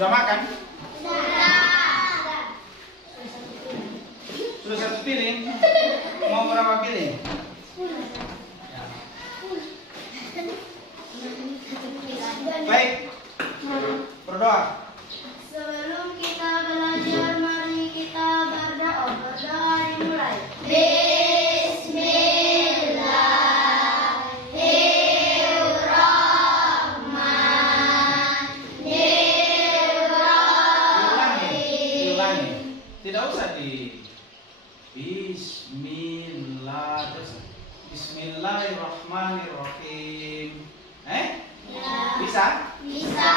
Sudah makan? Sudah. Sudah satu piring? Mau berapa piring? Ya. Baik, berdoa. Sebelum kita belajar, mari kita berdoa. Berdoa dimulai. Diulangi. Tidak usah di Bismillah. Bismillahirrahmanirrahim. Bisa? Bisa.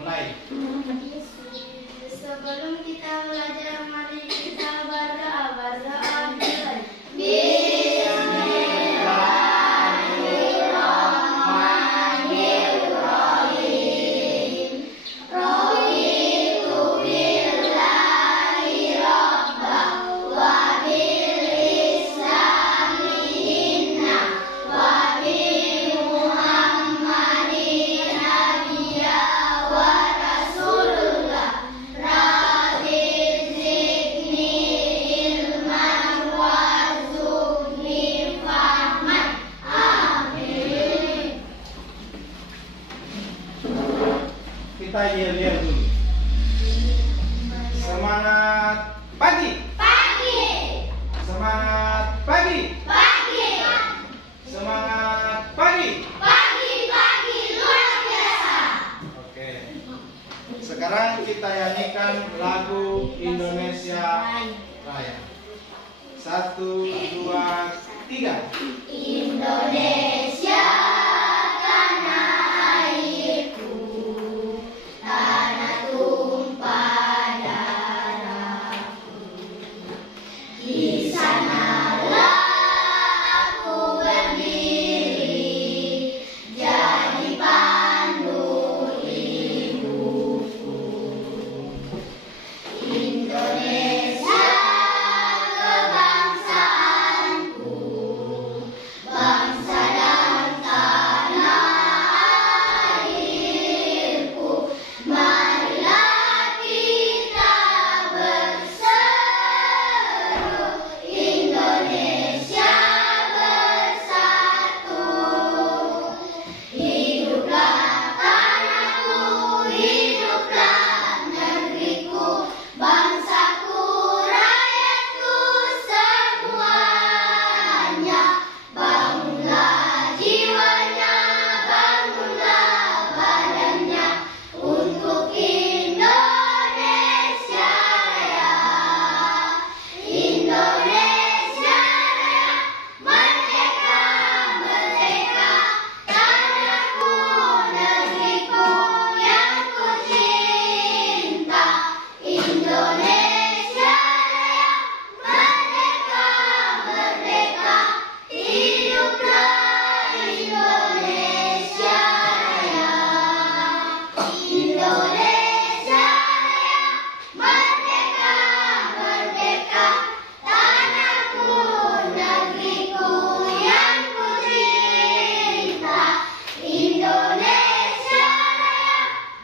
Mulai. Sebelum kita belajar, mari kita berdoa. Berdoa dimulai. Bismillahirrahmanirrahim. Raditu billahi rabban wa bil islami dinan wa bi Muhammadin nabiyya wa rasulullah. Rabbi zidni ilman warzuqni fahman. Amin. Kita lihat dulu. Semangat pagi. Pagi. Semangat pagi. Pagi. Semangat pagi. Pagi luar biasa. Oke. Sekarang kita nyanyikan lagu Indonesia Raya. 1, 2, 3. Indonesia tanah airku, tanah tumpah darahku. Di sanalah aku berdiri, jadi pandu hidupku. Indonesia kebangsaanku, bangsa dan tanah airku. Marilah kita berseru, Indonesia bersatu. Hiduplah tanahku, hiduplah negeriku, bangsaku, rakyatku semuanya. Bangunlah jiwanya, bangunlah badannya untuk Indonesia Raya. Indonesia Raya, merdeka, merdeka, tanahku, negeriku yang ku cinta. Indonesia Raya, merdeka, merdeka, hiduplah Indonesia Raya. Indonesia Raya, merdeka, merdeka, tanahku, negeriku yang ku cinta. Indonesia Raya,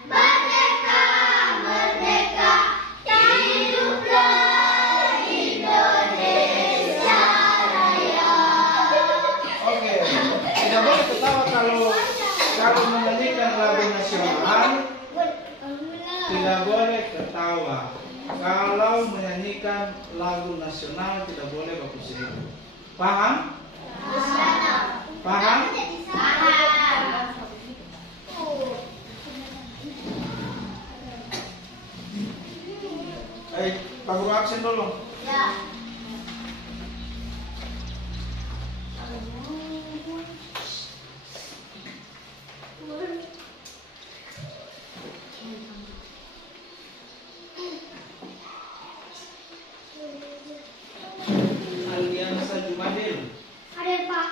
merdeka, merdeka, hiduplah Indonesia Raya. Oke. Tidak boleh ketawa kalau menyanyikan lagu nasional. Tidak boleh ketawa. Kalau menyanyikan lagu nasional tidak boleh baku sedih. Paham? Paham? Pak Guru absen dulu. Ya. Aldiansa Jumadil, Hadir Pak.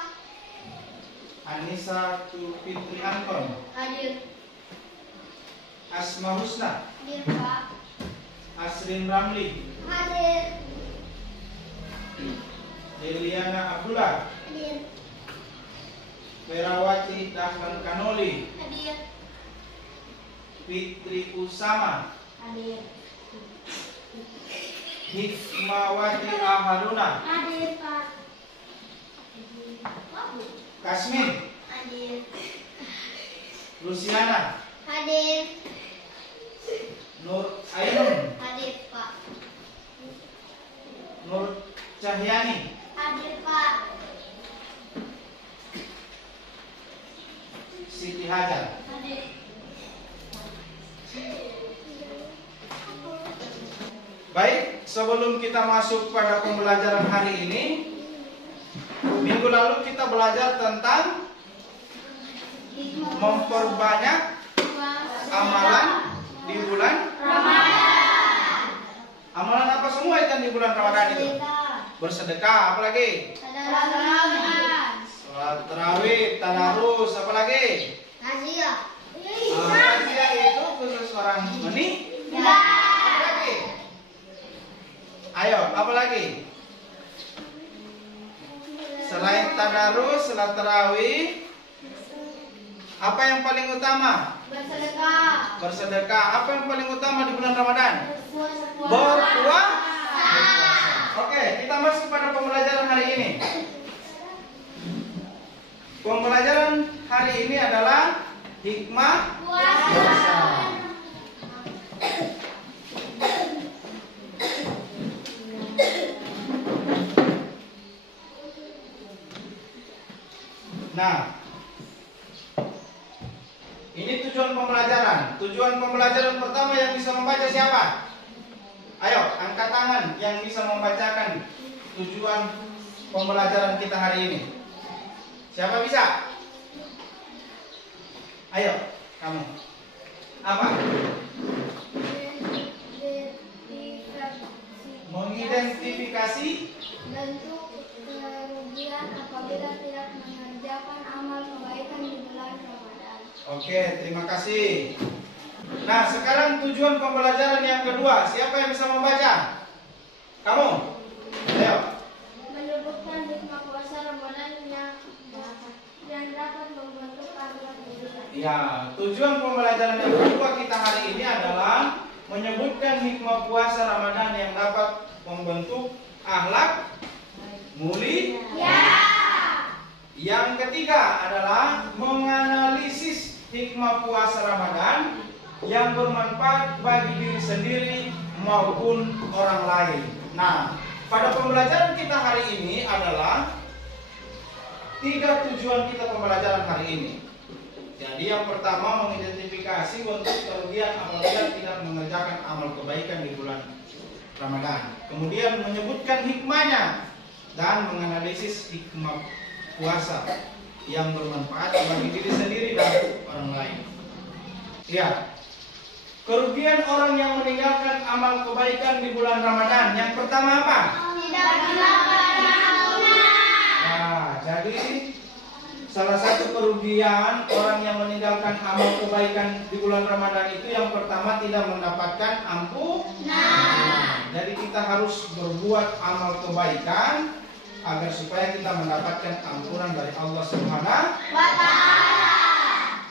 Anissa Fitri Anton, Hadir. Asma Husna, Hadir Pak. Asrin Ramli, Hadir. Eliana Abdullah, Hadir. Ferawati Dahlan Kanoli, Hadir. Fitri Usama. Hadir. Hikmawati Aharuna. Hadir, Pak. Kasmin. Hadir. Luciana. Hadir. Nur Ainun. Hadir, Pak. Nur Cahyani. Hadir, Pak. Siti Hajar. Hadir. Baik, sebelum kita masuk pada pembelajaran hari ini, minggu lalu kita belajar tentang memperbanyak amalan di bulan Ramadan. Amalan apa semua itu di bulan Ramadan itu? Bersedekah, apalagi? Salat tarawih, tadarus, apalagi? Hajiah. Hajiah itu khusus orang meninggal. Apalagi? Ayo, apalagi? Selain tadarus, salat tarawih, apa yang paling utama? Bersedekah. Bersedekah. Apa yang paling utama di bulan Ramadan? Berpuasa. Berpuasa. Oke, kita masuk pada pembelajaran hari ini. Pembelajaran hari ini adalah hikmah puasa. Nah, ini tujuan pembelajaran. Tujuan pembelajaran pertama yang bisa membaca siapa? Ayo, angkat tangan yang bisa membacakan tujuan pembelajaran kita hari ini. Siapa bisa? Ayo, kamu. Apa? Mengidentifikasi bentuk kerugian apabila tidak mengerjakan amal kebaikan di bulan Ramadan. Oke, terima kasih. Nah, sekarang tujuan pembelajaran yang kedua. Siapa yang bisa membaca? Kamu? Ayo. Menyebutkan hikmah puasa Ramadan yang dapat membentuk akhlak kebaikan. Ya, tujuan pembelajaran yang kedua kita hari ini adalah menyebutkan hikmah puasa Ramadan yang dapat membentuk akhlak mulia. Yang ketiga adalah menganalisis hikmah puasa Ramadan yang bermanfaat bagi diri sendiri maupun orang lain. Nah, pada pembelajaran kita hari ini adalah 3 tujuan kita pembelajaran hari ini. Jadi yang pertama mengidentifikasi bentuk kerugian apabila tidak mengerjakan amal kebaikan di bulan Ramadan. Kemudian menyebutkan hikmahnya dan menganalisis hikmah puasa yang bermanfaat bagi diri sendiri dan orang lain. Ya, kerugian orang yang meninggalkan amal kebaikan di bulan Ramadan. Yang pertama apa? Tidak melakukan ampunan. Nah, jadi salah satu kerugian orang yang meninggalkan amal kebaikan di bulan Ramadan itu yang pertama tidak mendapatkan ampunan. Jadi kita harus berbuat amal kebaikan agar supaya kita mendapatkan ampunan dari Allah Subhanahu wa Ta'ala.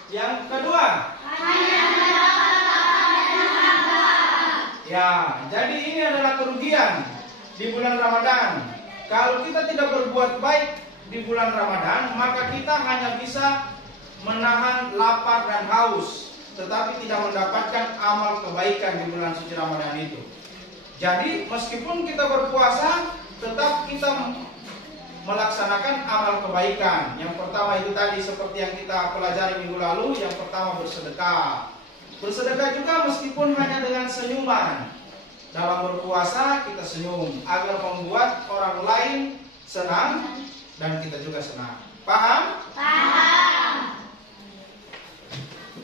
Yang kedua, ya, jadi ini adalah kerugian di bulan Ramadan. Kalau kita tidak berbuat baik di bulan Ramadan, maka kita hanya bisa menahan lapar dan haus, tetapi tidak mendapatkan amal kebaikan di bulan suci Ramadan itu. Jadi meskipun kita berpuasa, tetap kita melaksanakan amal kebaikan. Yang pertama itu tadi seperti yang kita pelajari minggu lalu, yang pertama bersedekah. Bersedekah juga meskipun hanya dengan senyuman. Dalam berpuasa kita senyum agar membuat orang lain senang dan kita juga senang. Paham? Paham.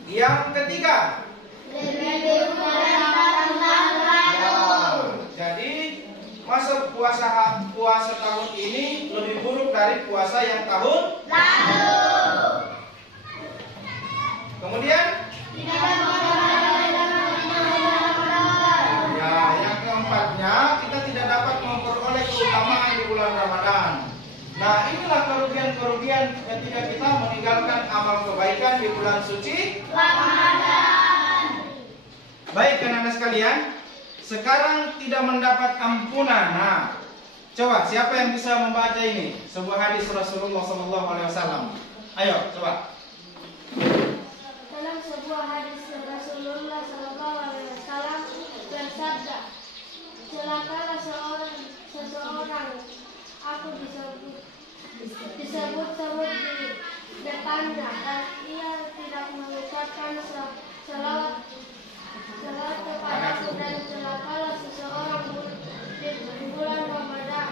Yang ketiga, Lebih orang lalu. jadi masa puasa tahun ini lebih buruk dari puasa yang tahun Lalu. kemudian. Tidak Ya, yang keempatnya kita tidak dapat memperoleh keutamaan di bulan Ramadan. Nah, inilah kerugian-kerugian ketika kita meninggalkan amal kebaikan di bulan suci Ramadan. Baik anak-anak sekalian, sekarang tidak mendapat ampunan. Nah, coba siapa yang bisa membaca ini? Sebuah hadis Rasulullah SAW. Ayo, coba. Dalam sebuah hadis Rasulullah SAW bersabda, celakalah seseorang, aku disebut-sebut di depannya, dan ia tidak mengucapkan selawat kepadaku, dan celakalah seseorang di bulan Ramadan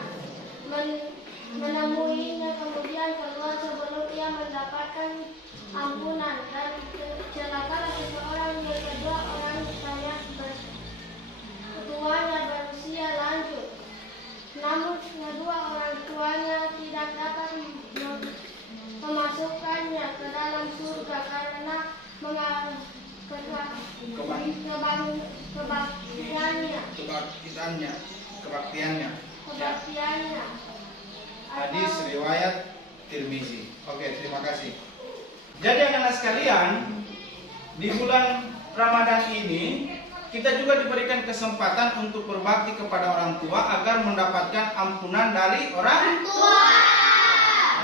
menemuinya kemudian keluar sebelum ia mendapatkan ampunan, dan celakalah seseorang yang kedua orang tuanya berusia lanjut, namun kedua orang tuanya tidak dapat memasukkannya ke dalam surga karena kebaktiannya. Kebaktiannya. Hadis riwayat Tirmizi. Oke, terima kasih. Jadi anak-anak sekalian, di bulan Ramadan ini kita juga diberikan kesempatan untuk berbakti kepada orang tua agar mendapatkan ampunan dari orang tua.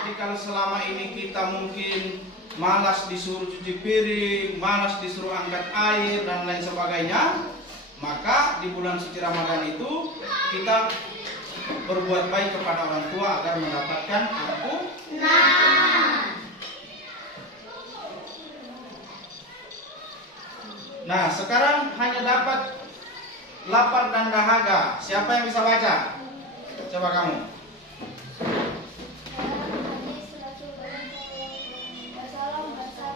Jadi kalau selama ini kita mungkin malas disuruh cuci piring, malas disuruh angkat air dan lain sebagainya, maka di bulan suci Ramadan itu kita berbuat baik kepada orang tua agar mendapatkan ampunan. Nah, sekarang hanya dapat lapar dan dahaga. Siapa yang bisa baca? Coba kamu.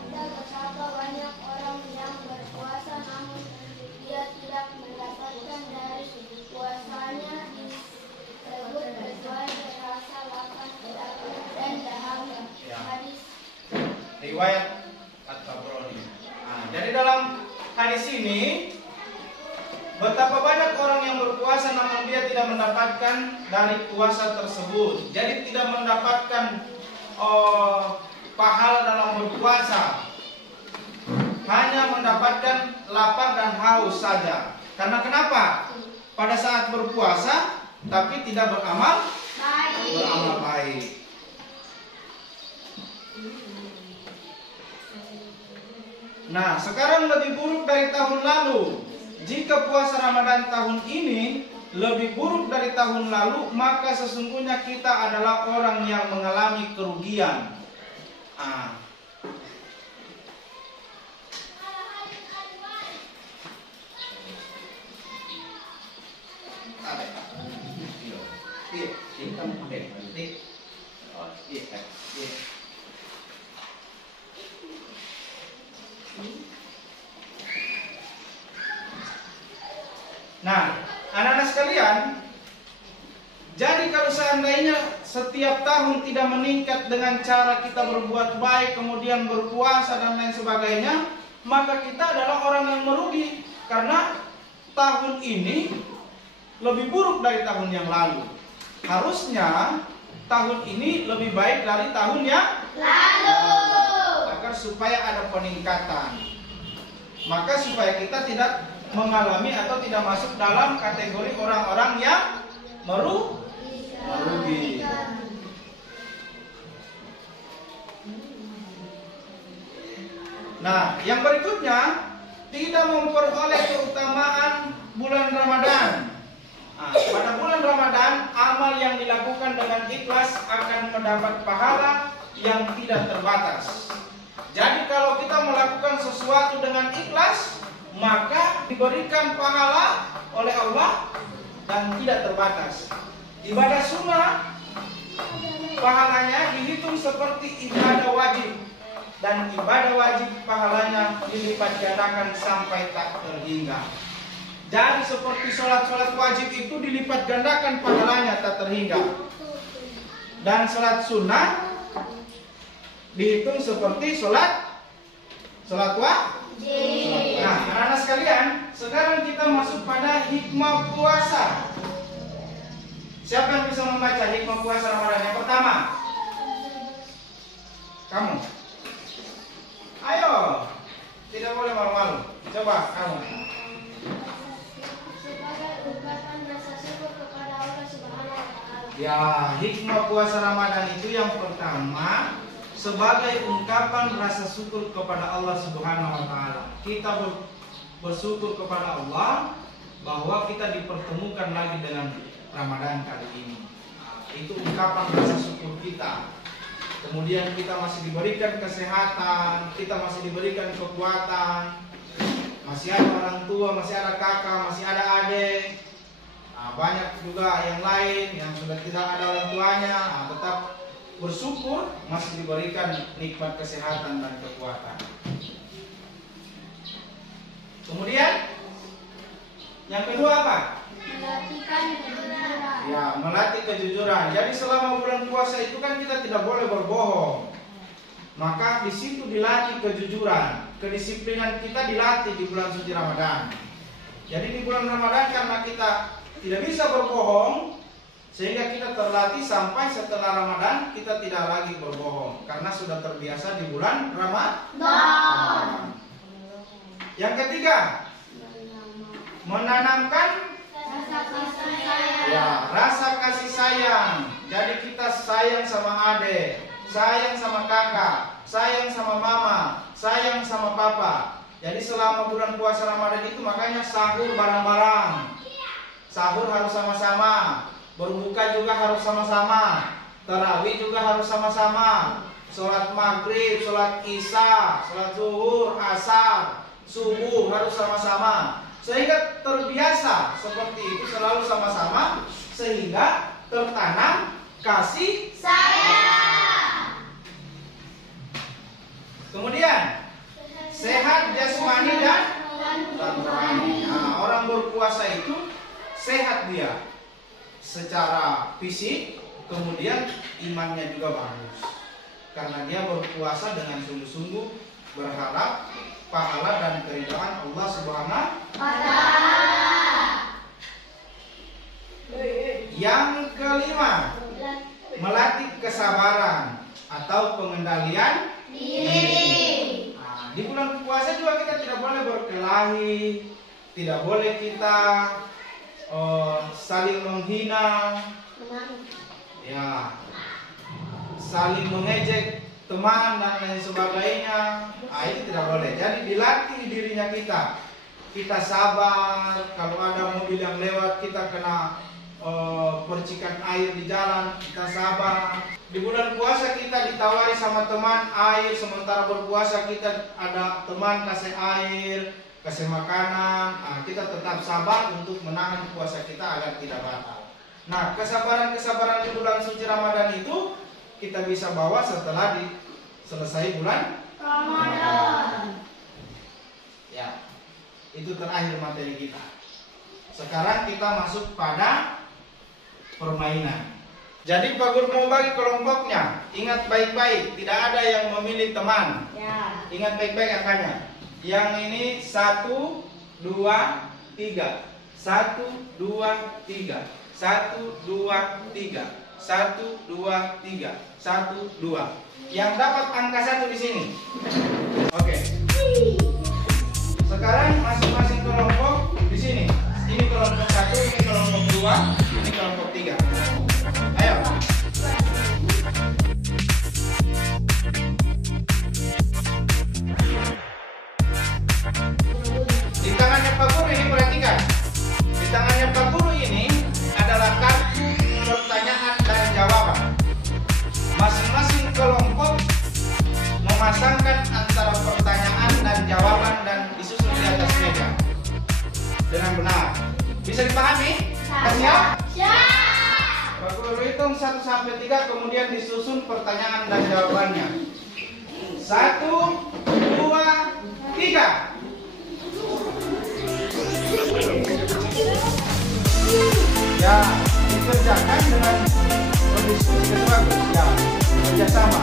Betapa banyak orang yang berpuasa namun dia tidak mendapatkan dari puasanya disebut kecuali rasa lapar dan dahaga. Hadis Riwayat At-Tabrani. Nah, jadi dalam hadis ini betapa banyak orang yang berpuasa namun dia tidak mendapatkan dari puasa tersebut. Jadi tidak mendapatkan pahala dalam berpuasa, hanya mendapatkan lapar dan haus saja. Karena kenapa? Pada saat berpuasa tapi tidak beramal baik. Nah, sekarang lebih buruk dari tahun lalu. Jika puasa Ramadan tahun ini lebih buruk dari tahun lalu, maka sesungguhnya kita adalah orang yang mengalami kerugian. Nah, anak-anak sekalian, jadi kalau seandainya setiap tahun tidak meningkat dengan cara kita berbuat baik, kemudian berpuasa dan lain sebagainya, maka kita adalah orang yang merugi. Karena tahun ini lebih buruk dari tahun yang lalu. Harusnya tahun ini lebih baik dari tahun yang lalu, agar supaya ada peningkatan. Maka supaya kita tidak mengalami atau tidak masuk dalam kategori orang-orang yang merugi. Nah, yang berikutnya, tidak memperoleh keutamaan bulan Ramadan. Nah, pada bulan Ramadan, amal yang dilakukan dengan ikhlas akan mendapat pahala yang tidak terbatas. Jadi kalau kita melakukan sesuatu dengan ikhlas, maka diberikan pahala oleh Allah dan tidak terbatas. Ibadah sunnah pahalanya dihitung seperti ibadah wajib, dan ibadah wajib pahalanya dilipat gandakan sampai tak terhingga. Jadi seperti sholat wajib itu dilipat gandakan pahalanya tak terhingga, dan sholat sunnah dihitung seperti sholat wajib. Nah, anak-anak sekalian, sekarang kita masuk pada hikmah puasa. Siapa yang bisa membaca hikmah puasa Ramadan? Yang pertama, kamu. Ayo, tidak boleh malu-malu. Coba kamu. Ya, hikmah puasa Ramadan itu yang pertama sebagai ungkapan rasa syukur kepada Allah Subhanahu wa taala. Kita bersyukur kepada Allah bahwa kita dipertemukan lagi dengan Ramadan kali ini. Nah, itu ungkapan rasa syukur kita. Kemudian kita masih diberikan kesehatan, kita masih diberikan kekuatan, masih ada orang tua, masih ada kakak, masih ada adik. Nah, banyak juga yang lain yang sudah tidak ada orang tuanya, tetap bersyukur masih diberikan nikmat kesehatan dan kekuatan. Kemudian yang kedua apa? Melatihkan kejujuran. Ya, melatih kejujuran. Jadi selama bulan puasa itu kan kita tidak boleh berbohong. Maka di situ dilatih kejujuran, kedisiplinan kita dilatih di bulan suci Ramadan. Jadi di bulan Ramadan karena kita tidak bisa berbohong, sehingga kita terlatih sampai setelah Ramadan kita tidak lagi berbohong karena sudah terbiasa di bulan Ramadan. Yang ketiga, menanamkan Rasa kasih sayang. ya, rasa kasih sayang. Jadi kita sayang sama adik, sayang sama kakak, sayang sama mama, sayang sama papa. Jadi selama bulan puasa Ramadan itu makanya sahur bareng-bareng. Sahur harus sama-sama, berbuka juga harus sama-sama, tarawih juga harus sama-sama, sholat maghrib, sholat isya, sholat zuhur, asar, subuh harus sama-sama. Sehingga terbiasa seperti itu selalu sama-sama, sehingga tertanam kasih sayang. Kemudian sehat jasmani dan rohani. Nah, orang berpuasa itu sehat dia secara fisik, kemudian imannya juga bagus karena dia berpuasa dengan sungguh-sungguh berharap pahala dan keridhaan Allah Subhanahu wa taala. Yang kelima, melatih kesabaran atau pengendalian diri. Nah, di bulan puasa juga kita tidak boleh berkelahi, tidak boleh kita saling menghina, ya, saling mengejek teman dan lain sebagainya. Itu tidak boleh. Jadi dilatih dirinya kita. Kita sabar. Kalau ada mobil yang lewat kita kena percikan air di jalan, kita sabar. Di bulan puasa kita ditawari sama teman air, sementara berpuasa kita ada teman kasih air, kasih makanan. Kita tetap sabar untuk menahan puasa kita agar tidak batal. Nah, kesabaran di bulan suci Ramadan itu kita bisa bawa setelah selesai bulan Ramadan. Ya, itu terakhir materi kita. Sekarang kita masuk pada permainan. Jadi Pak Guru mau bagi kelompoknya. Ingat baik-baik, tidak ada yang memilih teman. Ya. Ingat baik-baik angkanya. Yang ini 1, 2, 3. 1, 2, 3. 1, 2, 3. 1, 2, 3. 1, 2. Yang dapat angka 1 di sini. Oke. Sekarang masing-masing kelompok di sini. Ini kelompok 1, ini kelompok 2, ini kelompok 3. Ayo. Di tangannya Pak Guru ini perhatikan. Di tangannya Pak Guru ini adalah kartu pertanyaan dan jawaban. Masing-masing kelompok memasangkan antara pertanyaan dan jawaban dan disusun di atas meja dengan benar. Bisa dipahami? Siap? Pak Guru hitung 1 sampai 3, kemudian disusun pertanyaan dan jawabannya. 1, 2, 3. Ya, dikerjakan dengan berdiskusi itu bagus. Ya, kerjasama.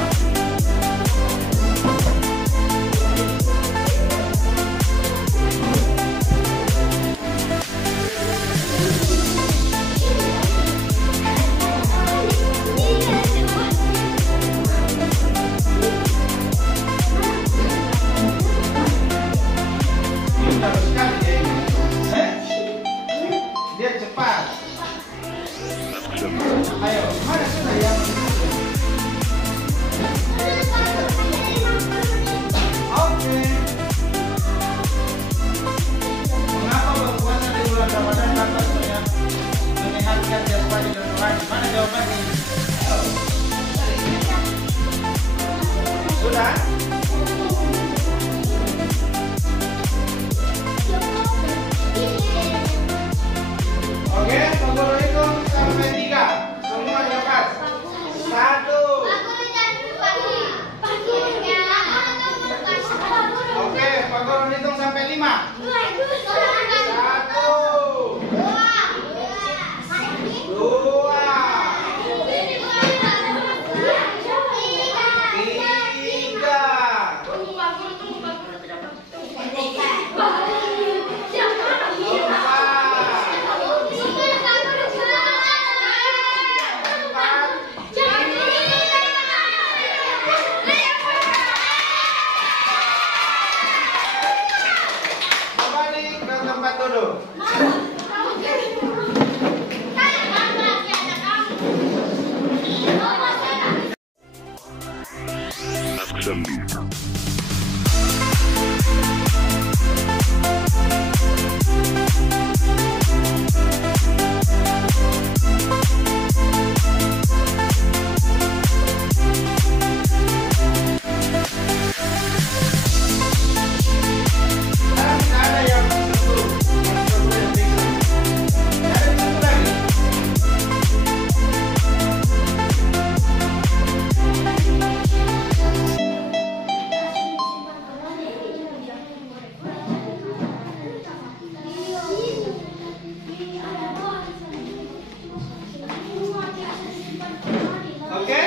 Oke?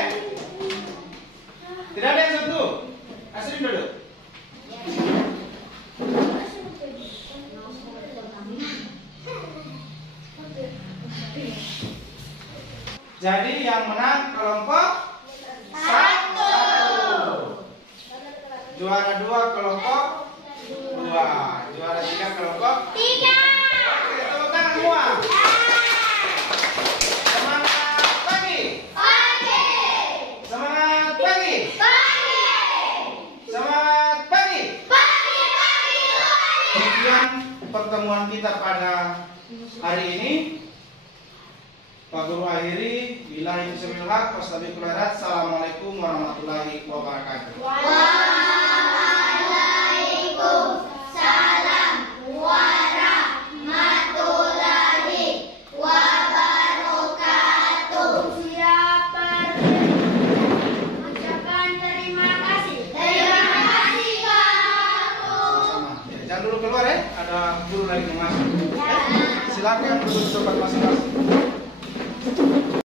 Tidak ada yang sentuh. Asrin duduk. Jadi yang menang kelompok 1. Juara 2 kelompok 2. Juara 3 kelompok 3. Oke, tepuk tangan semua. Semangat pagi. Semangat pagi. Semangat pagi. Demikian pertemuan kita pada hari ini. Pak Guru akhiri, billahi taufiq wastabiqul khairat. Assalamualaikum warahmatullahi wabarakatuh. Waalaikumsalam warahmatullahi wabarakatuh. Siapa ucapkan terima kasih. Terima kasih Pak Guru. Sama. Ya, jangan dulu keluar ya, ada guru lagi yang masuk. Silakan duduk di tempat masing-masing.